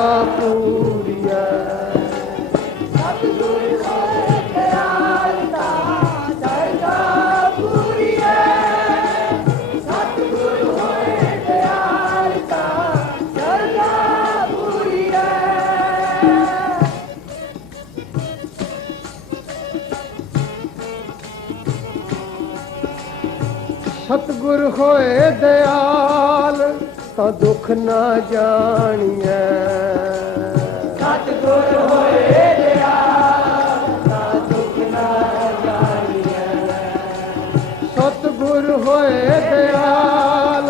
ਸਰਦਾ ਪੂਰੀਐ। ਸਤਿਗੁਰ ਹੋਏ ਦਿਆਲਤਾ ਸਰਦਾ ਪੂਰੀਐ। ਸਤਿਗੁਰ ਹੋਏ ਦਿਆਲਤਾ ਸਰਦਾ ਪੂਰੀਐ। ਸਤਿਗੁਰ ਹੋਏ ਦਿਆਲ ਤਾਂ ਦੁੱਖ ਨਾ ਜਾਣੀਐ। ਸਤਿਗੁਰ ਹੋਏ ਦਿਆਲ ਤਾਂ ਦੁੱਖ ਨਾ ਜਾਣੀਐ। ਸਤਿਗੁਰ ਹੋਏ ਦਿਆਲ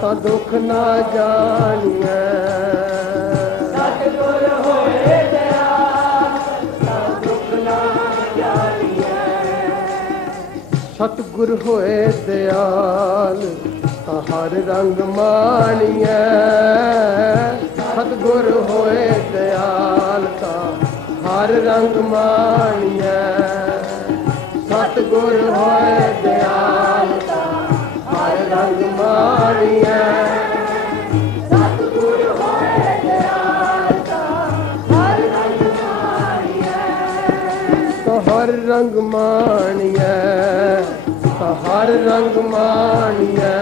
ਤਾਂ ਦੁੱਖ ਨਾ ਜਾਣੀਐ। ਸਤਿਗੁਰ ਹੋਏ ਦਿਆਲ ਤਾਂ ਦੁੱਖ ਨਾ ਜਾਣੀਐ। ਸਤਿਗੁਰ ਹੋਏ ਦਿਆਲ ਤਾਂ ਹਰ ਰੰਗ ਮਾਣੀਐ। ਸਤਿਗੁਰ ਹੋਏ ਦਿਆਲ ਤਾਂ ਹਰ ਰੰਗ ਮਾਣੀਐ। ਸਤਿਗੁਰ ਹੋਏ ਦਿਆਲ ਤਾਂ ਹਰ ਰੰਗ ਮਾਣੀਐ। ਸਤਿਗੁਰ ਹੋਏ ਦਿਆਲ ਤਾਂ ਹਰ ਰੰਗ ਮਾਣੀਐ। ਤਾਂ ਹਰ ਰੰਗ ਮਾਣੀਐ। ਤਾਂ ਹਰ ਰੰਗ ਮਾਣੀਐ।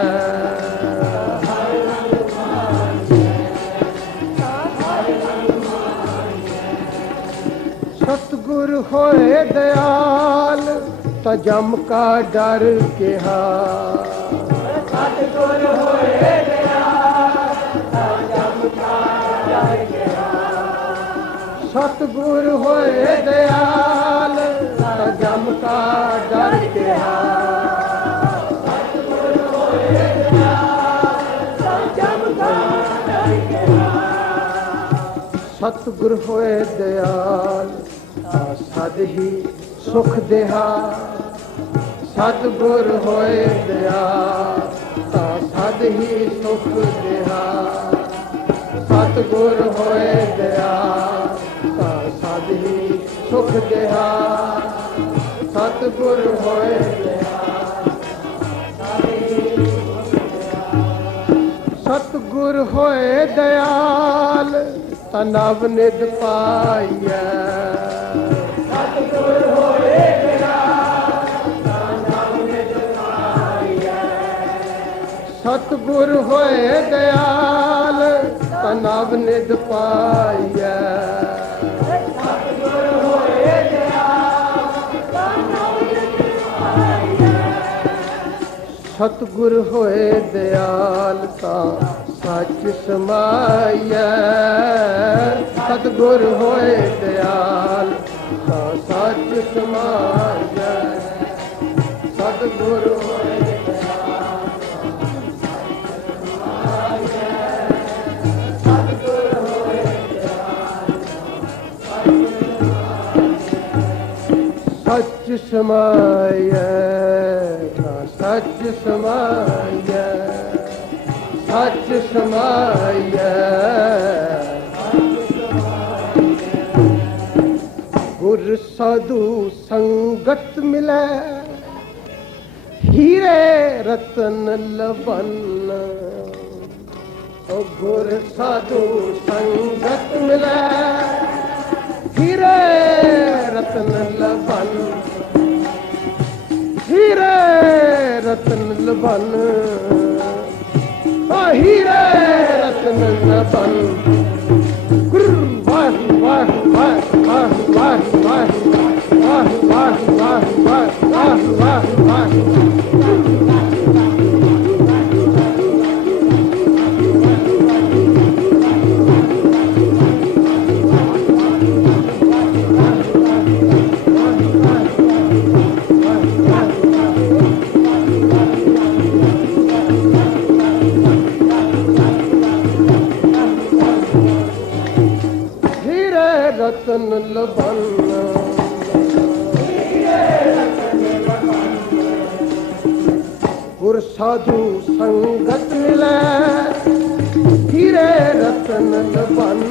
ਸਤਿਗੁਰ ਹੋਏ ਦਿਆਲ ਤਾਂ ਜਮ ਕਾ ਡਰ ਕਿਹਾ। ਸਤਿਗੁਰ ਹੋਏ ਦਿਆਲ ਤਾਂ ਜਮ ਕਾ ਡਰ ਕਿਹਾ। ਸਤਿਗੁਰ ਹੋਏ ਦਿਆਲ ਤਾਂ ਜਮ ਕਾ ਡਰ ਕਿਹਾ। ਸਤਿਗੁਰ ਹੋਏ ਦਿਆਲ ਤਾਂ ਜਮ ਕਾ ਡਰ ਕਿਹਾ। ਸਤਿਗੁਰ ਹੋਏ ਦਿਆਲ ਤਾਂ ਸਦ ਹੀ ਸੁਖ ਦੇਹਾ। ਸਤਿਗੁਰ ਹੋਏ ਦਿਆਲ ਤਾਂ ਸਦ ਹੀ ਸੁਖ ਦੇਹਾ। ਸਤਿਗੁਰ ਹੋਏ ਦਿਆਲ ਤਾਂ ਸਦ ਹੀ ਸੁਖ ਦੇਹਾ। ਸਤਿਗੁਰ ਹੋਏ ਦਿਆਲ ਸਤਿਗੁਰ ਹੋਏ ਦਿਆਲ ਤਾਂ ਨਵ ਨਿਧ ਪਾਈਐ। ਸਤਿਗੁਰ ਹੋਏ ਦਿਆਲ ਤਾਂ ਨਵ ਨਿਧ ਪਾਈਐ। ਸਤਿਗੁਰ ਹੋਏ ਦਿਆਲ ਤਾਂ ਨਵ ਨਿਧ ਪਾਈਐ। ਸਤਿਗੁਰ ਹੋਏ ਦਿਆਲ ਤਾਂ ਨਵ ਨਿਧ ਪਾਈਐ। ਸਤਿਗੁਰ ਹੋਏ ਦਿਆਲ ਤਾਂ ਸੱਚ ਸਮਾਈਐ। ਸਤਿਗੁਰ ਹੋਏ ਦਿਆਲ ਤਾਂ ਸੱਚ ਸਮਾਈਐ। ਸਤਿਗੁਰ ਹੋਏ ਦਿਆਲ ਸਤਿਗੁਰ ਹੋਏ ਸੱਚ ਸਮਾਈਐ। ਤਾਂ ਸੱਚ ਸਮਾਈਐ। ਸੱਚ ਸਮਾਈਐ। ਗੁਰ ਸਾਧੂ ਸੰਗਤ ਮਿਲੈ। ਹੀਰੇ ਰਤਨ ਲਬਨ। ਓ ਗੁਰ ਸਾਧੂ ਸੰਗਤ ਮਿਲੈ। ਹੀਰੇ ਰਤਨ ਲਬਨ। ਹੀਰੇ ਰਤਨ ਲਬਨ। ਓ ਹੀਰੇ ਰਤਨ ਲਬਨ। ਗੁਰ ਵਾਹ ਵਾਹ ਵਾਹ ਵਾਹ ਵਾਹ ਵਾਹ ਵਾਹ ਵਾਹ ਵਾਹ ਵਾਹ ਵਾਹ ਵਾਹ। ਰਤਨ ਲਬਨ। ਗੁਰ ਸਾਧੂ ਸੰਗਤ ਮਿਲੈ। ਹੀਰੇ ਰਤਨ ਲਬਨ।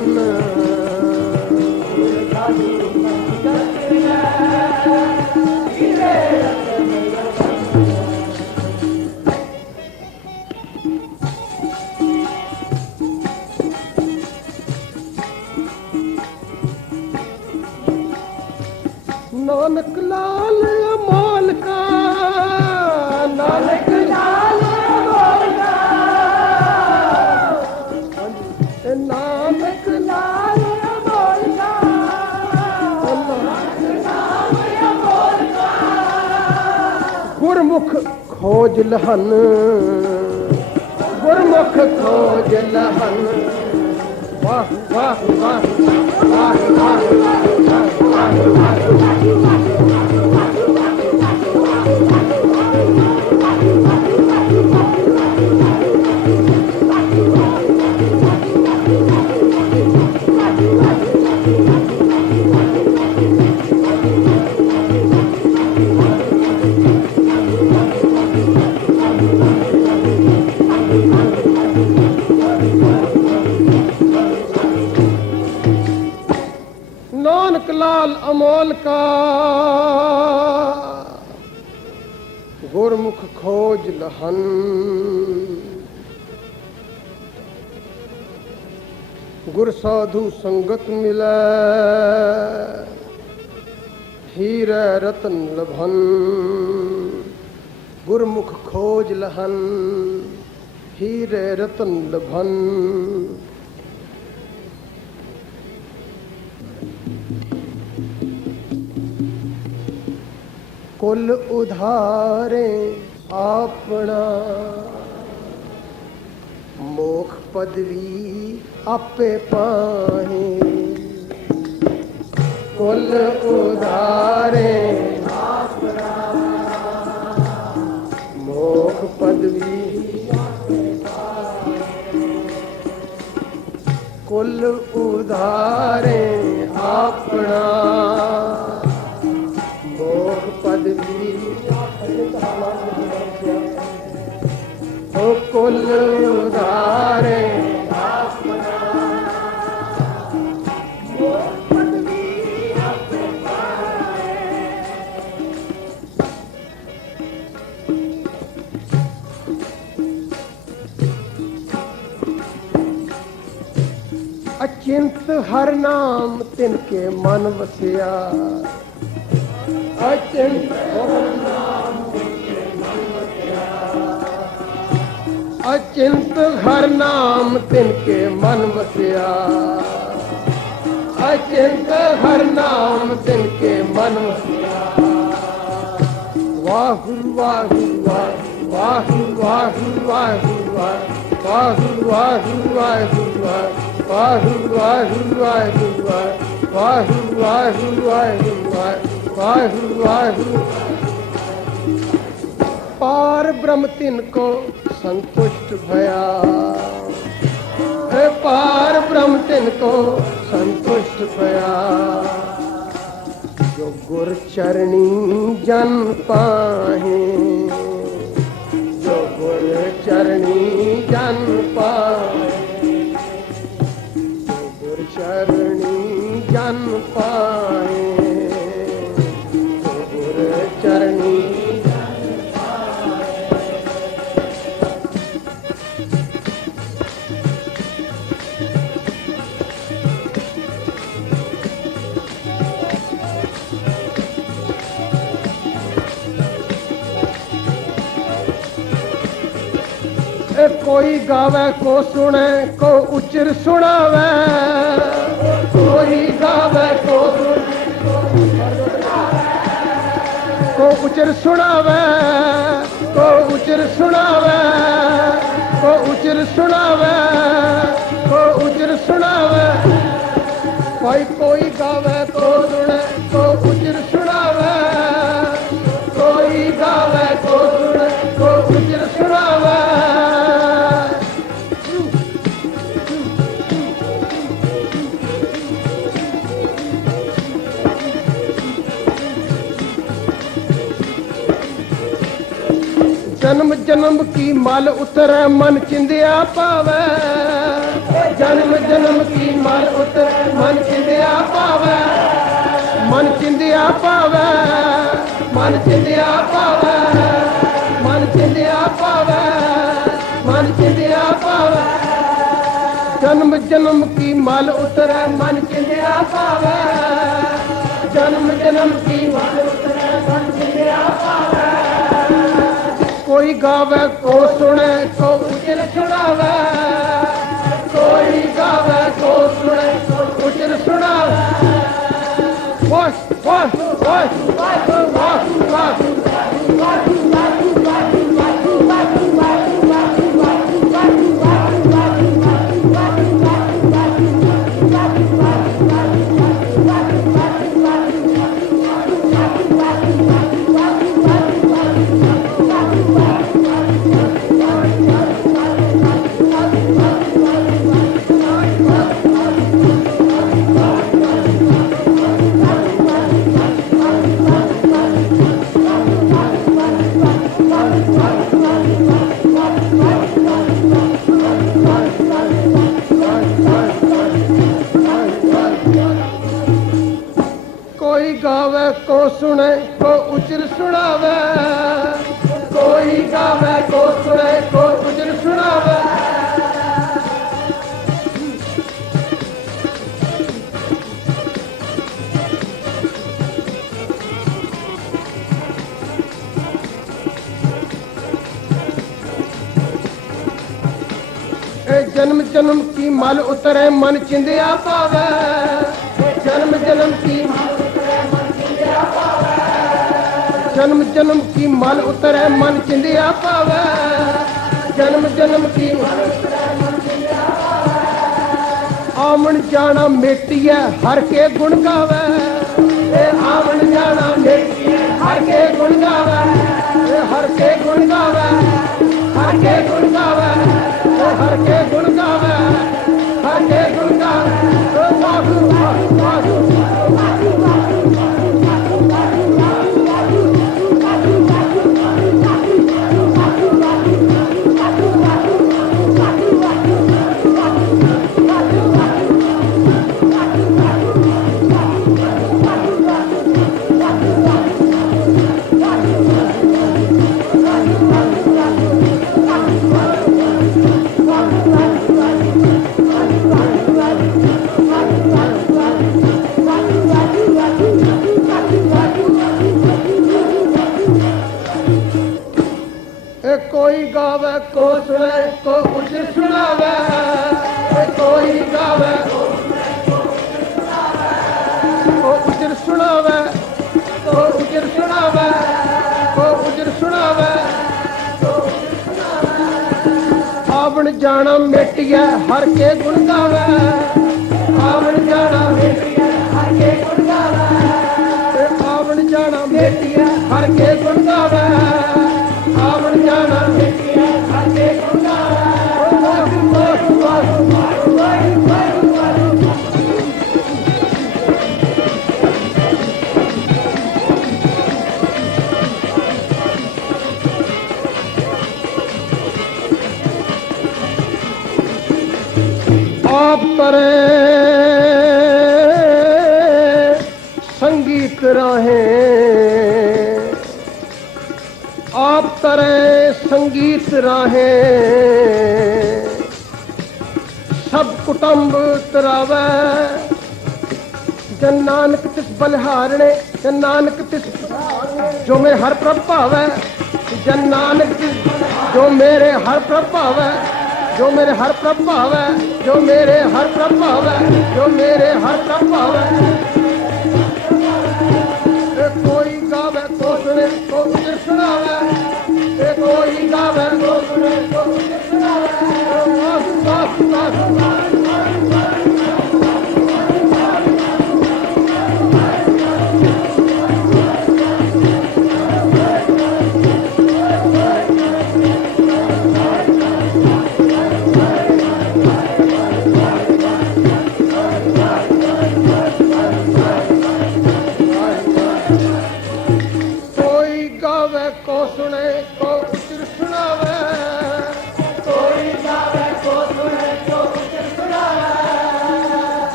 नानक लाल अमोल का, नानक लाल अमोल का, नानक लाल अमोल का, अमोल का, गुरमुख खोज लहन, गुरमुख खोज लहन। वाह वाह वाह वाह वाह नानक लाल अमोल का, गुरमुख खोज लहन। गुर साधु संगत मिलै, हीरे रतन लभन। गुरमुख खोज लहन, हीरे रतन लभन। कुल उधारे अपना, मोख पदवी आपे पाहे। कुल उधारे अपना, मोख पदवी कुल उधारे अपना, मोख पदवी ओ कुल उधारे अपना, मोख पदवी आपे पाए। अचिंत हर नाम तिनके मन वसिया। अचिंत हर नाम तिनके मन वसिया। अचिंत हर नाम तिनके मन वसिया। अचिंत हर नाम तिनके मन वसिया। वाहुर वाहुर वाहुर वाहुर वाहुर वाहुर वाहुर वाहुर वाहुर वाहुर वाहुर वाहुर वाहुर वाहुर वाहुर। पार ब्रह्म तिनको संतुष्ट भया। पार ब्रह्म तिनको संतुष्ट भया। जो गुर चरणी जन पाहे। जो गुर चरणी जन पाहे। जो गुर चरणी जन पाए। जो गुर चरणी कोई गावे को सुने को उचर सुनावे। कोई गावे को सुने को उचर सुनावे। को उचर सुनावे। को उचर सुनावे। को उचर सुनावे। कोई गावे को सुने को उचर सुनावे। कोई गावे को सुने को उचर सुनावे। जन्म जन्म की मल उतरे मन चिंदिया पावे। जन्म जन्म की मल उतरे मन चिंदिया पावे। मन चिंदिया पावे। मन चिंदिया पावे। मन चिंदिया पावे। मन चिंदिया पावे। जन्म जन्म की मल उतरे मन चिंदिया पावे। जन्म जन्म की कोई गावे को सुने को उजर सुनावे, कोई गावे को सुने को उजर सुनावे। वाह वाह वाह वाह वाह कोई गावे को सुने को उजर सुनावे, कोई गावे को सुने को उजर सुनावे। जन्म जन्म की मल उतरे मन चिंदिया पावे, जन्म जन्म की जन्म जन्म की मल उतरे मन चिंदिया पावे, जन्म जन्म की आमन जाना मेटिया हर के गुण गावे, आमन जाना मेटिया हर के गुण गावे, हर के गुण गावे, हर के गुण गावे, हर के गुण गावे, हर के गुण गावे। वाहू वाहू वाहू कोई गावे को सुने को उजर सुनावे, कोई गावे को उजर सुनावे, को उजर सुनावे, को उजर सुनावे। आवन जाना मेटिया हर के गुण गावे, आवन जाना मेटिया हर के गुण गावे, आवन जाना मेटिया हर के गुण गावे, आवन जाना मेटिया हर के गुण गावे। आप करे संगीत राहें, आप करे संगीत राहें, सब कुटुंब तरावे। जन नानक तिस बलिहारणे, जन नानक तिस जो मेरे हर प्रभ भावै, जन नानक तिस जो मेरे हर प्रभ भावै, जो मेरे हर प्रभ भावै, जो मेरे हर प्रभ भावै, जो मेरे हर प्रभ भावै। कोई गावे को सुने को उजर सुनावे, कोई गावे को सुने को उजर सुनावे।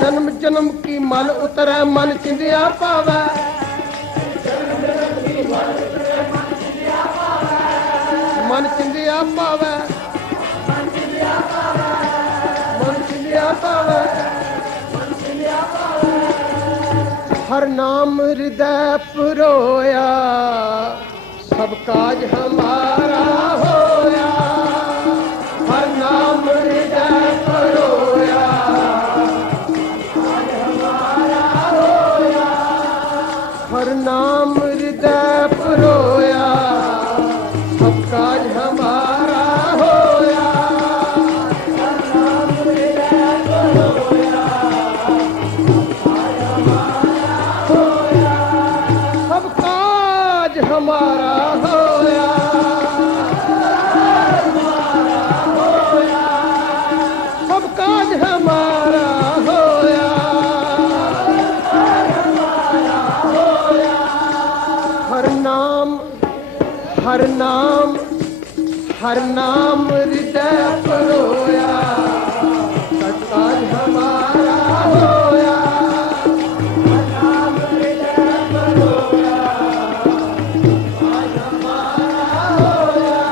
जन्म जन्म की मल उतरे मन चिंदिया पावे, मन चिंदिया पावे, मन चिंदिया पावे। हर नाम हृदय पुरोया, सब काज हमारा होया। हर नाम हृदय पुरोया, काज हमारा होया। हर नाम हृदय पुरोया, सब काज हमारा होया। हर नाम हृदय पुरोया, सब काज हमारा होया। सब काज हमारा होया। हर नाम हर नाम हर नाम हृदय परोया, सब काज हमारा होया। हर नाम हृदय परोया, काज हमारा होया।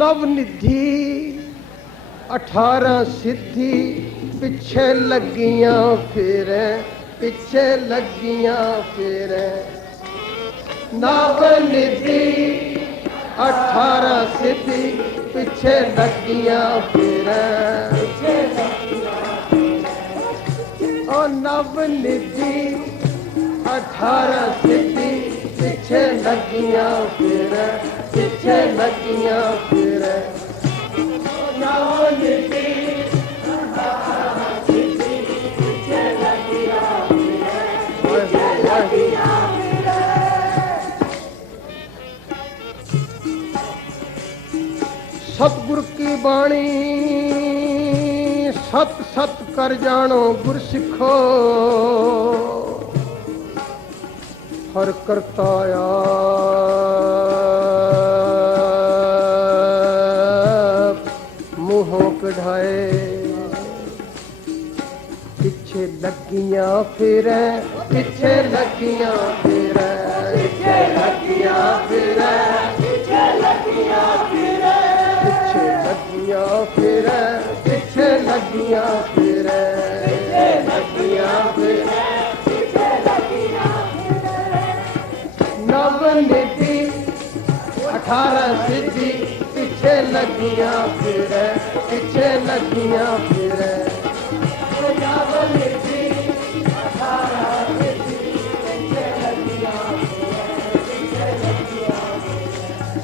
नवनिधि 18 सिद्धि पिछे लगियां फिरे, पिछे लगियां फिरे। नवनिधि 18 सिद्धि पिछे लगियां फिरे। ओ नवनिधि 18 सिद्धि पिछे लगियां फिरे, पिछे लगियां फिरे। नवनिधि 18 सिद्धि पिछे लगियां फिरे, पिछे लगियां फिरे। सतगुरु की बाणी सत सत कर जानो गुर सिखो। हर करता मुँहों कढ़ाए, पिछे लगियां फिरे, पिछे लगियां फिरे, पिछे लगियां फिरे, पिछे लगियां फिरे, पिछे लगियां फिरे, पिछे लगियां फिरे, पिछे लगियां फिरे, पिछे लगियां फिरे। नवनिधि 18 सिद्धि पिछे लगियां फिरे, पिछे लगियां फिरे। नवनिधि 18 सिद्धि पिछे लगियां फिरे, पिछे लगियां फिरे।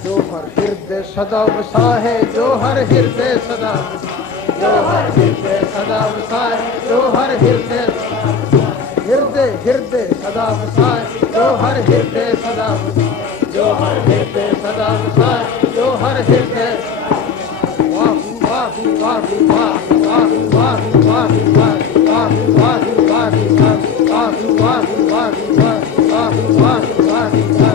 जो हर हृदय सदा वसाहे, जो हर हृदय सदा, जो हर हृदय सदा वसाहे, जो हर हृदय हृदय हृदय सदा वसाए, जो हर हृदय सदा, जो हर हृदय सदा वसाए, जो हर हृदय। वाहु वाहु वाहु वाहु वाहु वाहु वाहु वाहु वाहु वाहु वाहु वाहु वाहु वाहु वाहु वाहु वाहु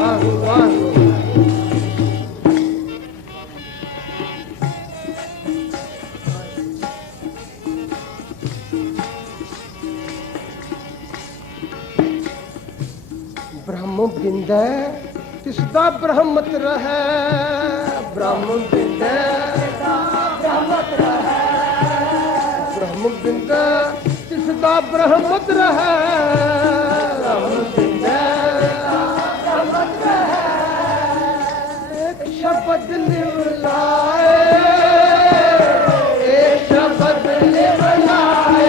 वाहु वाहु ब्रह्म बिंदे तिसदा ब्रह्मत रहे, ब्रह्म बिंदे ब्रह्मत रहे, ब्रह्म बिंदे तिसदा ब्रह्मत रहे, ब्रह्म बिंदे ब्रह्मत रहे। एक शब्द लिवलाए, एक शब्द लिवलाए,